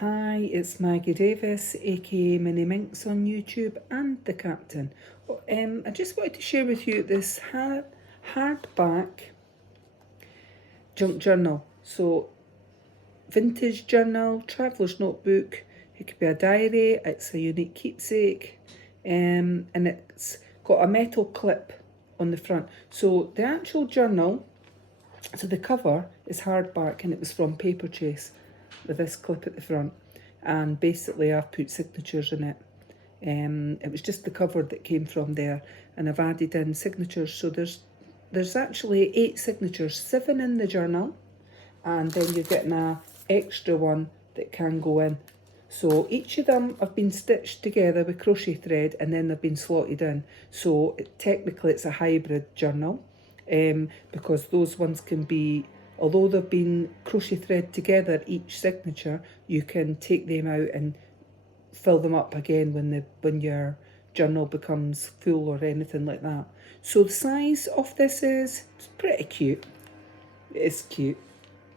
Hi, it's Maggie Davis, aka Mini Minx on YouTube and the Captain. I just wanted to share with you this hardback junk journal. So, vintage journal, traveller's notebook, it could be a diary, it's a unique keepsake, and it's got a metal clip on the front. So, the actual journal, so the cover is hardback and it was from Paperchase with this clip at the front, and basically I've put signatures in it. It was just the cover that came from there, and I've added in signatures. So there's actually 8 signatures, 7 in the journal, and then you're getting a extra one that can go in. So each of them have been stitched together with crochet thread and then they've been slotted in. So technically it's a hybrid journal, because those ones can be, although they've been crochet thread together, each signature, you can take them out and fill them up again when your journal becomes full or anything like that. So the size of this is pretty cute. It's cute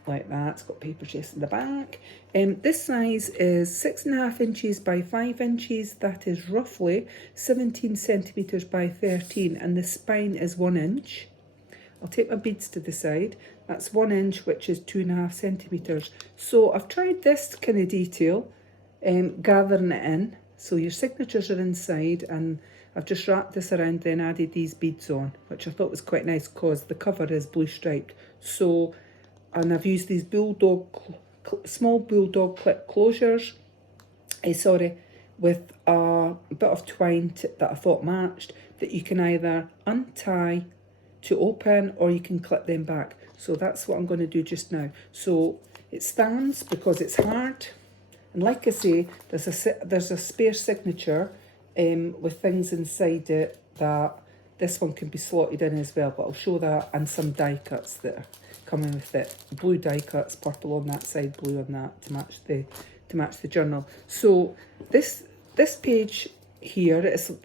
like that. It's got Paperchase in the back. This size is 6.5 inches by 5 inches. That is roughly 17 centimetres by 13, and the spine is 1 inch. I'll take my beads to the side. That's 1 inch, which is 2.5 centimetres. So I've tried this kind of detail, gathering it in. So your signatures are inside, and I've just wrapped this around, then added these beads on, which I thought was quite nice because the cover is blue striped. So, and I've used these small bulldog clip closures, with a bit of twine that I thought matched, that you can either untie to open or you can clip them back. So that's what I'm going to do just now. So it stands because it's hard, and like I say, there's a spare signature with things inside it that this one can be slotted in as well, but I'll show that, and some die cuts that are coming with it. Blue die cuts, purple on that side, blue on that, to match the journal. So this page here,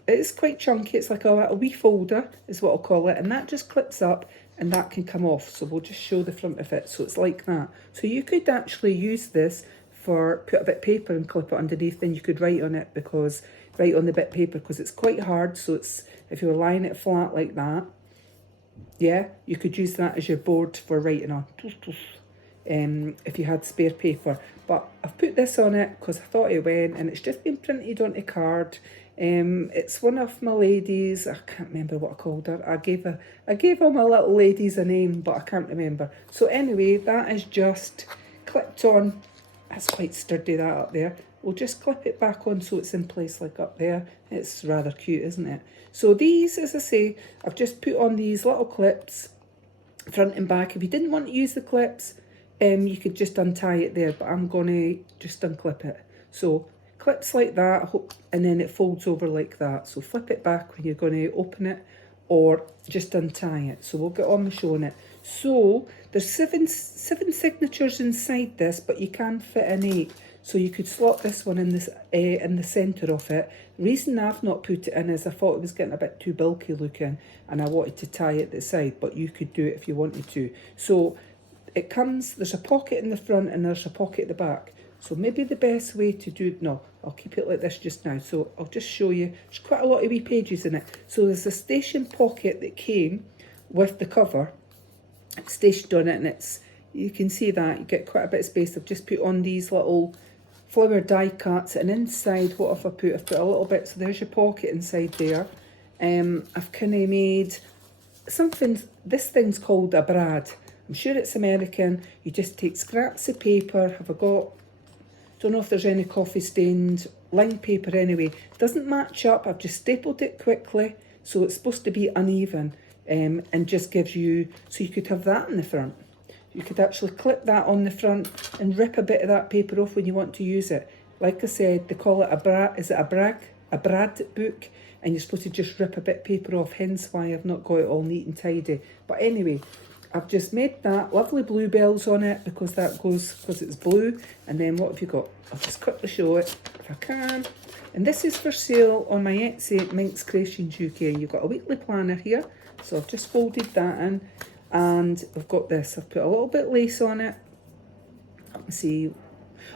it's quite chunky. It's like a wee folder is what I'll call it, and that just clips up and that can come off. So we'll just show the front of it. So it's like that. So you could actually use this for, put a bit of paper and clip it underneath, then you could write on it, because write on the bit of paper, because it's quite hard. So it's, if you were lying it flat like that, yeah, you could use that as your board for writing on, if you had spare paper. But I've put this on it because I thought it went, and it's just been printed onto card. It's one of my ladies, I can't remember what I called her. I gave her my little ladies a name, but I can't remember. So anyway, that is just clipped on. That's quite sturdy, that up there. We'll just clip it back on so it's in place like up there. It's rather cute, isn't it? So these, as I say, I've just put on these little clips, front and back. If you didn't want to use the clips, you could just untie it there, but I'm going to just unclip it. So clips like that, and then it folds over like that. So flip it back when you're going to open it, or just untie it. So we'll get on with showing it. So there's seven signatures inside this, but you can fit in 8. So you could slot this one in the centre of it. The reason I've not put it in is I thought it was getting a bit too bulky looking, and I wanted to tie it at the side, but you could do it if you wanted to. So it comes, there's a pocket in the front and there's a pocket at the back. So maybe the best way to do, no, I'll keep it like this just now. So I'll just show you, there's quite a lot of wee pages in it. So there's a station pocket that came with the cover, stationed on it, and it's, you can see that, you get quite a bit of space. I've just put on these little flower die cuts, and inside, what have I put? I've put a little bit, so there's your pocket inside there. I've kind of made something, this thing's called a brad. I'm sure it's American. You just take scraps of paper. Have I got, don't know if there's any coffee stained lined paper anyway. It doesn't match up. I've just stapled it quickly, so it's supposed to be uneven, and just gives you, so you could have that in the front. You could actually clip that on the front and rip a bit of that paper off when you want to use it. Like I said, they call it a brad book, and you're supposed to just rip a bit of paper off, hence why I've not got it all neat and tidy. But anyway, I've just made that, lovely bluebells on it, because that goes, because it's blue. And then what have you got? I'll just quickly show it if I can. And this is for sale on my Etsy, MinxCreationsUK. You've got a weekly planner here, so I've just folded that in. And we've got this, I've put a little bit of lace on it. Let me see.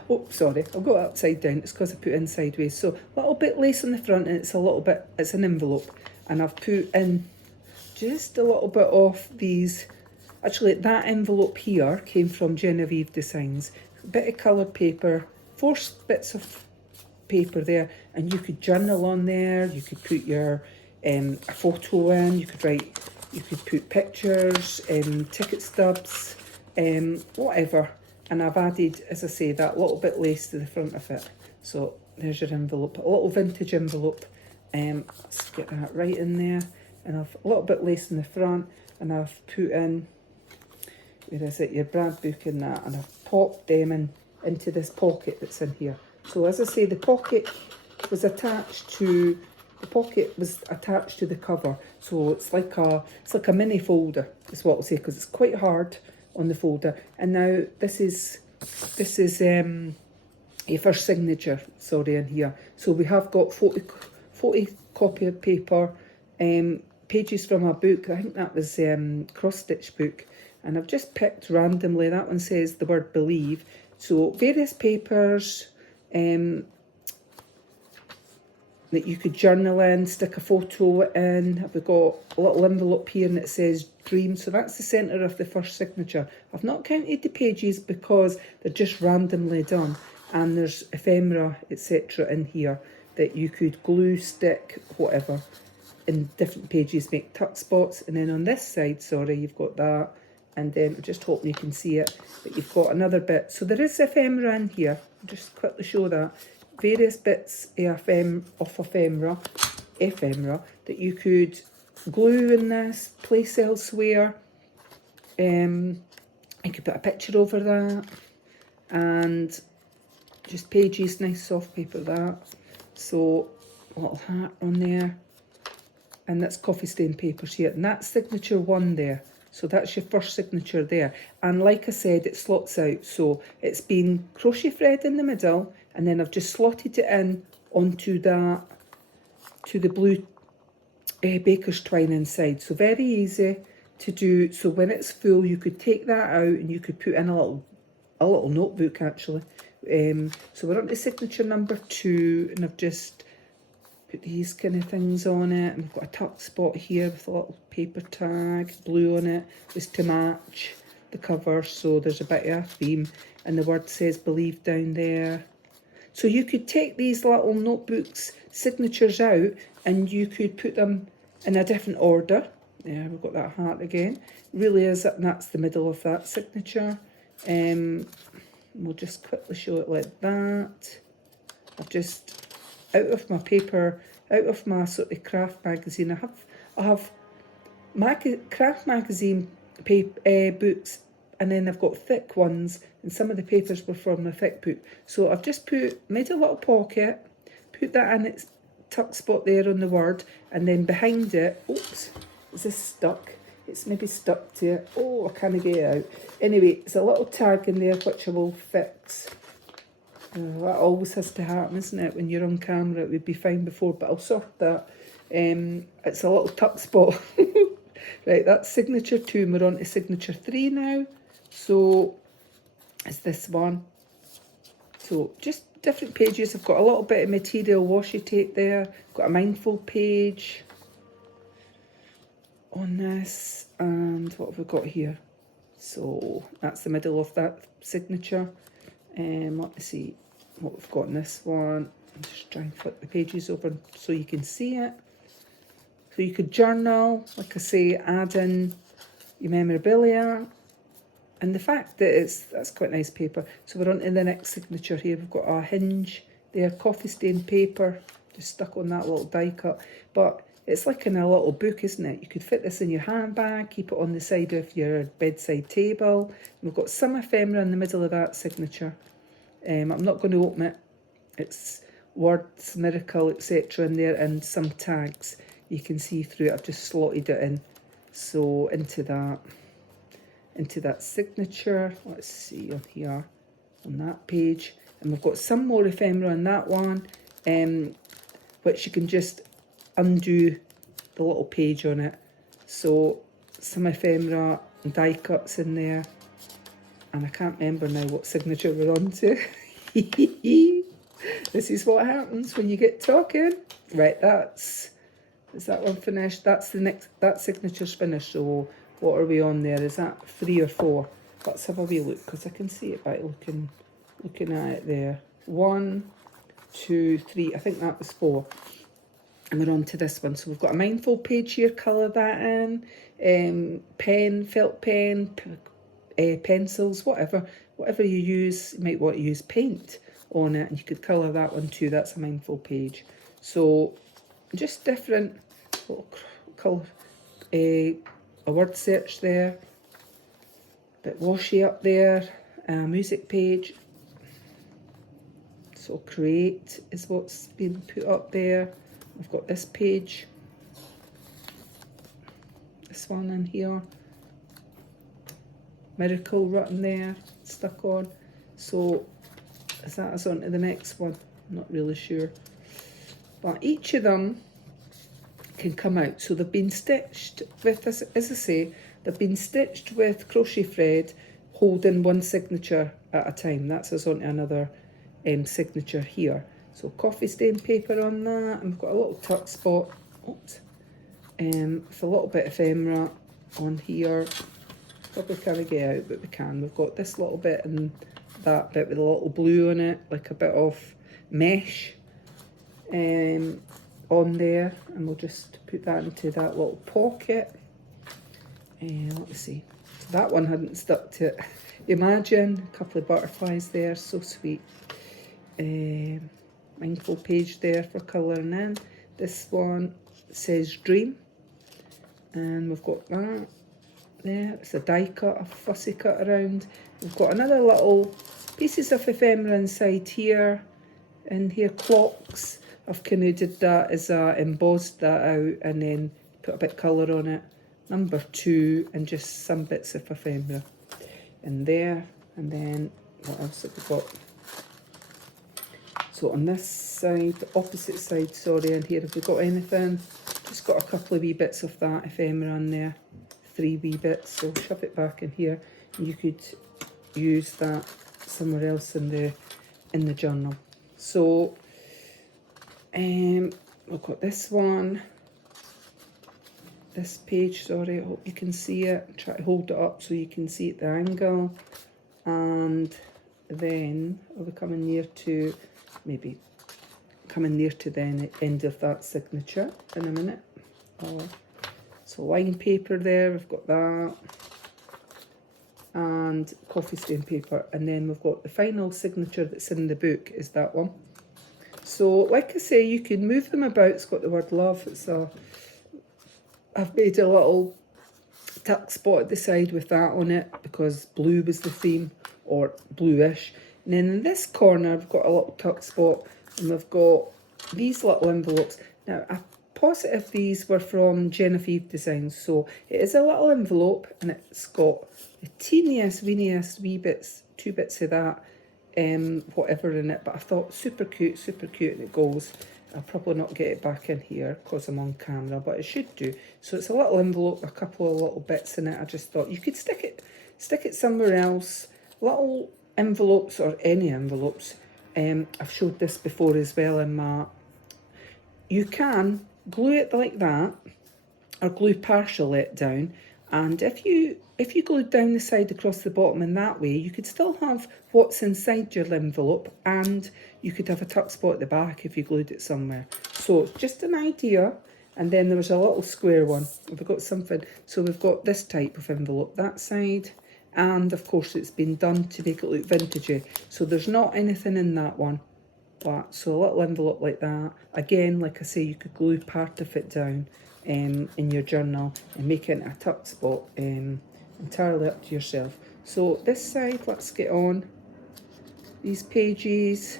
Oh, sorry, I've got it upside down. It's because I put it in sideways. So a little bit lace on the front, and it's a little bit, it's an envelope. And I've put in just a little bit of these. Actually, that envelope here came from Genevieve Designs. A bit of coloured paper, 4 bits of paper there, and you could journal on there. You could put your a photo in. You could write. You could put pictures, ticket stubs, whatever. And I've added, as I say, that little bit lace to the front of it. So there's your envelope, a little vintage envelope. Let's get that right in there. And I've a little bit lace in the front, and I've put in, where is it, your brand book in that, and I've popped them into this pocket that's in here. So as I say, the pocket was attached to the cover. So it's like a mini folder, is what I'll say, because it's quite hard on the folder. And now this is a first signature, sorry, in here. So we have got 40 copy of paper, pages from a book. I think that was cross stitch book, and I've just picked randomly. That one says the word believe. So various papers that you could journal in, stick a photo in. We've got a little envelope here and it says dream. So that's the centre of the first signature. I've not counted the pages because they're just randomly done. And there's ephemera, etc. in here that you could glue, stick, whatever, in different pages, make tuck spots. And then on this side, sorry, you've got that. And then I'm just hoping you can see it, but you've got another bit. So there is ephemera in here. I'll just quickly show that. Various bits of ephemera that you could glue in this, place elsewhere. You could put a picture over that, and just pages, nice soft paper that. So a little hat on there, and that's coffee stain paper here, and that's signature 1 there. So that's your first signature there. And like I said, it slots out. So it's been crochet thread in the middle, and then I've just slotted it in onto that, to the blue baker's twine inside. So very easy to do. So when it's full, you could take that out and you could put in a little notebook actually. So we're on to signature number 2, and I've just put these kind of things on it, and we've got a tuck spot here with a little paper tag, blue on it, just to match the cover. So there's a bit of a theme, and the word says believe down there. So you could take these little notebooks, signatures out, and you could put them in a different order. Yeah, we've got that heart again. Really is, and that's the middle of that signature. We'll just quickly show it like that. I've just, out of my paper, out of my sort of craft magazine, I have craft magazine books, and then I've got thick ones, and some of the papers were from the thick book. So I've just made a little pocket, put that in its tuck spot there on the word, and then behind it, oops, is this stuck? It's maybe stuck to it. Oh, I can't get it out. Anyway, it's a little tag in there which I will fix. That always has to happen, isn't it? When you're on camera, it would be fine before, but I'll sort that. It's a little tuck spot. Right, that's signature 2, and we're on to signature 3 now. So, it's this one. So, just different pages. I've got a little bit of material washi tape there. I've got a mindful page on this, and what have we got here? So, that's the middle of that signature. Let me see what we've got in this one. I'm just trying to flip the pages over so you can see it. So you could journal, like I say, add in your memorabilia. And the fact that that's quite nice paper. So we're on to the next signature here. We've got a hinge there, coffee stain paper, just stuck on that little die cut. But it's like in a little book, isn't it? You could fit this in your handbag, keep it on the side of your bedside table. And we've got some ephemera in the middle of that signature. I'm not going to open it. It's words, miracle, etc. in there, and some tags. You can see through it. I've just slotted it in. So into that signature. Let's see on here, on that page. And we've got some more ephemera on that one, which you can just undo the little page on it. So some ephemera and die cuts in there. And I can't remember now what signature we're on to. This is what happens when you get talking. Right, is that one finished? That's the next, that signature's finished. So what are we on there? Is that 3 or 4? Let's have a wee look, because I can see it by looking at it there. 1, 2, 3, I think that was 4. And we're on to this one. So we've got a mindful page here, colour that in. Pen, felt pen, pencils, whatever you use. You might want to use paint on it, and you could colour that one too. That's a mindful page. So just different little colour, a word search there, bit washy up there, music page. So create is what's been put up there. We've got this page, this one in here, miracle written there, stuck on. So is that us on to the next one? I'm not really sure. But each of them can come out. So they've been stitched with, as I say, they've been stitched with crochet thread, holding one signature at a time. That's us on to another signature here. So coffee stain paper on that, and we've got a little tuck spot. Oops. With a little bit of ephemera on here. Probably can't get out, but we can. We've got this little bit and that bit with a little blue on it, like a bit of mesh on there, and we'll just put that into that little pocket. Let me see. So that one hadn't stuck to it. Imagine a couple of butterflies there, so sweet. Mindful page there for colouring in. This one says dream, and we've got that there. It's a die cut, a fussy cut around. We've got another little pieces of ephemera inside here, and here clocks. I've kind of did that as embossed that out and then put a bit of colour on it. Number 2, and just some bits of ephemera in there. And then what else have we got? So on this side, the opposite side, sorry, and here have we got anything? Just got a couple of wee bits of that ephemera on there, 3 wee bits. So shove it back in here. You could use that somewhere else in the journal. So we've got this one, this page, sorry, I hope you can see it. Try to hold it up so you can see it, the angle. And then are we coming near to, maybe coming near to the end of that signature in a minute. So line paper there, we've got that, and coffee stain paper, and then we've got the final signature that's in the book is that one. So like I say, you can move them about. It's got the word love. I've made a little tuck spot at the side with that on it because blue was the theme, or bluish. And then in this corner, I've got a little tuck spot, and we've got these little envelopes. Now, I'm positive these were from Genevieve Designs. So it is a little envelope, and it's got the teeniest, weeniest wee bits, 2 bits of that, whatever in it. But I thought super cute, and it goes. I'll probably not get it back in here because I'm on camera, but it should do. So it's a little envelope, a couple of little bits in it. I just thought you could stick it somewhere else. Little envelopes, or any envelopes. I've showed this before as well in my... You can glue it like that, or glue partial it down, and if you glued down the side across the bottom in that way, you could still have what's inside your envelope, and you could have a tuck spot at the back if you glued it somewhere. So just an idea. And then there was a little square one. We've got something. So we've got this type of envelope that side, and of course it's been done to make it look vintagey. So there's not anything in that one. But so a little envelope like that. Again, like I say, you could glue part of it down in your journal and make it a tuck spot, entirely up to yourself. So this side, let's get on these pages,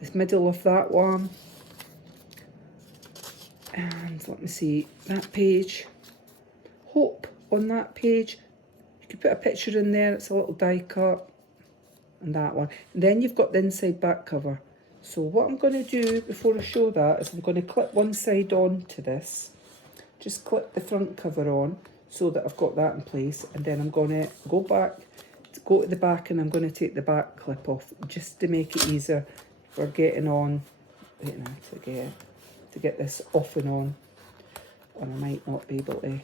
the middle of that one, and let me see, that page, hope on that page. You could put a picture in there, it's a little die cut, and that one. And then you've got the inside back cover. So what I'm going to do before I show that is I'm going to clip one side on to this, just clip the front cover on so that I've got that in place, and then I'm going to go back, go to the back and I'm going to take the back clip off just to make it easier for getting on, wait now, to get this off and on, or I might not be able to.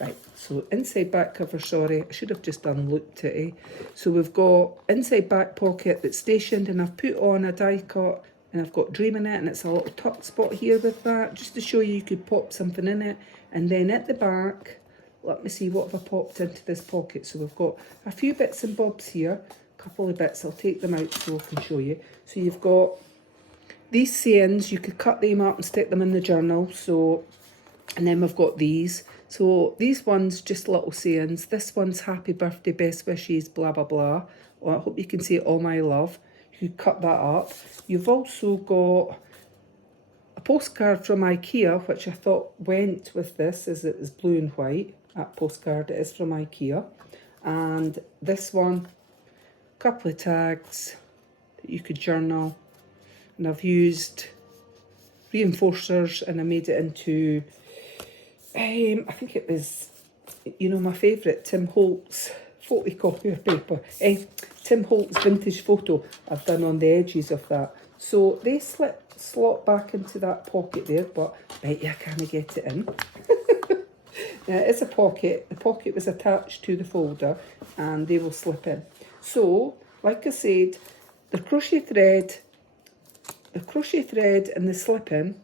Right, so inside back cover, sorry, I should have just unlooped it, So we've got inside back pocket that's stationed, and I've put on a die cut, and I've got Dream in it, and it's a little tuck spot here with that, just to show you could pop something in it. And then at the back, let me see what have I popped into this pocket. So we've got a few bits and bobs here, a couple of bits, I'll take them out so I can show you. So you've got these sayings, you could cut them up and stick them in the journal. So, and then we've got these. So these ones, just little sayings. This one's happy birthday, best wishes, blah, blah, blah. Well, I hope you can see all my love. You could cut that up. You've also got a postcard from IKEA, which I thought went with this, as it is blue and white. That postcard, it is from IKEA. And this one, a couple of tags that you could journal. And I've used reinforcers and I made it into, I think it was, you know, my favourite Tim Holtz photocopier paper. Tim Holtz vintage photo I've done on the edges of that. So they slot back into that pocket there, but I bet you I can't get it in. Now it is a pocket. The pocket was attached to the folder and they will slip in. So, like I said, the crochet thread and the slip in.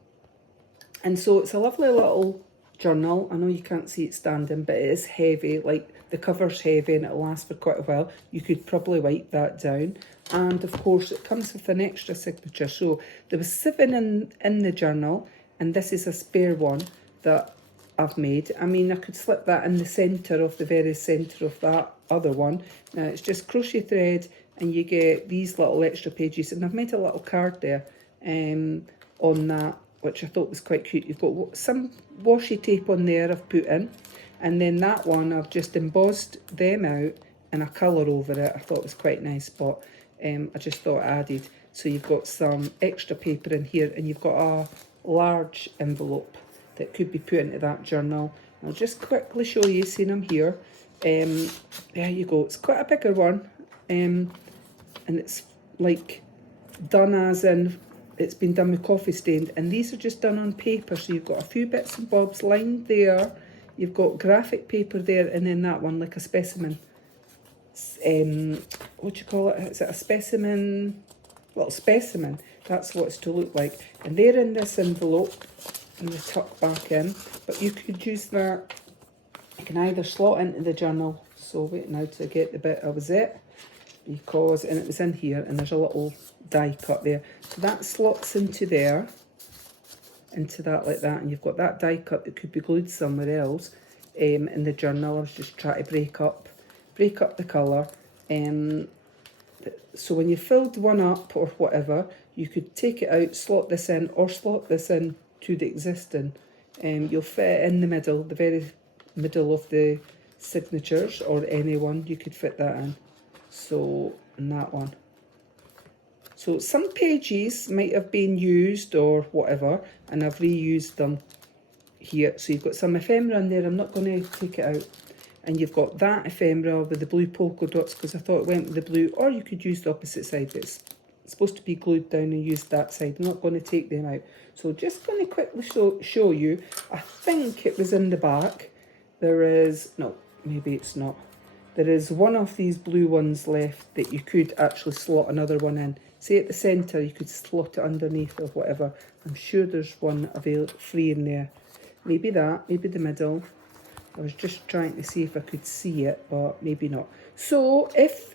And so it's a lovely little journal. I know you can't see it standing, but it is heavy, like the cover's heavy and it'll last for quite a while. You could probably wipe that down. And of course it comes with an extra signature. So there was 7 in the journal, and this is a spare one that I've made. I mean, I could slip that in the centre of the very centre of that other one. Now it's just crochet thread and you get these little extra pages, and I've made a little card there on that, which I thought was quite cute. You've got some washi tape on there I've put in, and then that one I've just embossed them out and a colour over it. I thought it was quite nice, but I just thought I added. So you've got some extra paper in here, and you've got a large envelope that could be put into that journal. I'll just quickly show you, seeing them here. There you go, it's quite a bigger one, and it's like done as in it's been done with coffee stained, and these are just done on paper. So you've got a few bits and bobs lined there, you've got graphic paper there, and then that one like a specimen, what do you call it, is it a specimen, little specimen, that's what it's to look like. And they're in this envelope and they tuck back in, but you could use that, you can either slot into the journal. So wait now to get the bit I was at, because, and it was in here, and there's a little die cut there, so that slots into there, into that like that, and you've got that die cut that could be glued somewhere else. In the journal I was just trying to break up the colour, so when you filled one up or whatever, you could take it out, slot this in, or slot this in to the existing. You'll fit it in the middle, the very middle of the signatures, or any one, you could fit that in. So, and that one. So some pages might have been used or whatever, and I've reused them here. So you've got some ephemera in there, I'm not going to take it out. And you've got that ephemera with the blue polka dots, because I thought it went with the blue, or you could use the opposite side. It's supposed to be glued down and use that side. I'm not going to take them out. So just going to quickly show you, I think it was in the back. There is, no, maybe it's not. There is one of these blue ones left that you could actually slot another one in. Say at the centre, you could slot it underneath or whatever. I'm sure there's one free in there. Maybe that, maybe the middle. I was just trying to see if I could see it, but maybe not. So if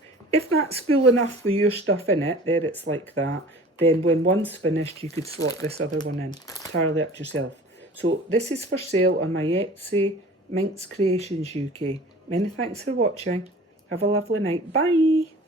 that's full enough with your stuff in it, there it's like that, then when one's finished, you could slot this other one in. Entirely up to yourself. So this is for sale on my Etsy, MinxCreationsUK. Many thanks for watching. Have a lovely night. Bye.